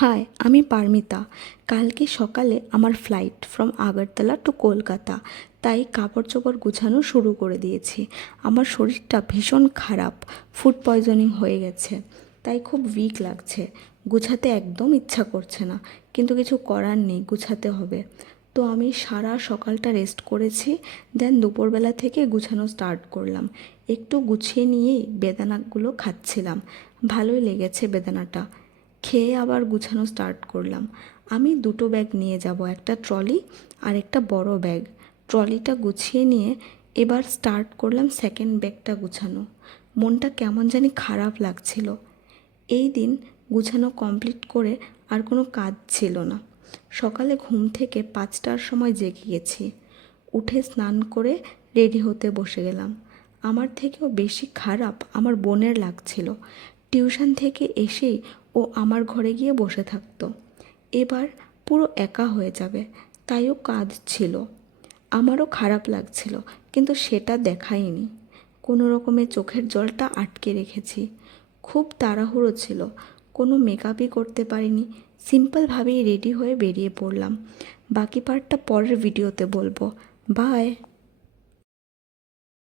High, আমি পারমিতা। কালকে সকালে আমার flight from Agartala to Kolkata, তাই কাপড় চোপড় গুছানো শুরু করে দিয়েছি। আমার শরীরটা ভীষণ খারাপ, ফুড পয়জনিং হয়ে গেছে, তাই খুব উইক লাগছে। গুছাতে একদম ইচ্ছা করছে না, কিন্তু কিছু করার নেই, গুছাতে হবে। তো আমি সারা সকালটা রেস্ট করেছি, দেন দুপুরবেলা থেকে গুছানো স্টার্ট করলাম। একটু গুছিয়ে নিয়েই বেদানাগুলো খাচ্ছিলাম, ভালোই লেগেছে বেদানাটা। খেয়ে আবার গুছানো স্টার্ট করলাম। আমি দুটো ব্যাগ নিয়ে যাব, একটা ট্রলি আর একটা বড় ব্যাগ। ট্রলিটা গুছিয়ে নিয়ে এবার স্টার্ট করলাম সেকেন্ড ব্যাগটা গুছানো। মনটা কেমন জানি খারাপ লাগছিল। এই দিন গুছানো কমপ্লিট করে আর কোনো কাজ ছিল না। সকালে ঘুম থেকে 5টার সময় জেগে গেছি। উঠে স্নান করে রেডি হতে বসে গেলাম। আমার থেকেও বেশি খারাপ আমার বোনের লাগছিল। টিউশন থেকে এসেই ও আমার ঘরে গিয়ে বসে থাকতো। এবার পুরো একা হয়ে যাবে, তাইও কাঁদছিল। আমারও খারাপ লাগছিল, কিন্তু সেটা দেখাইনি। কোনো রকমে চোখের জলটা আটকে রেখেছি। খুব তাড়াহুড়ো ছিল, কোনো মেকআপই করতে পারিনি। সিম্পলভাবেই রেডি হয়ে বেরিয়ে পড়লাম। বাকি পার্টটা পরের ভিডিওতে বলবো। বাই।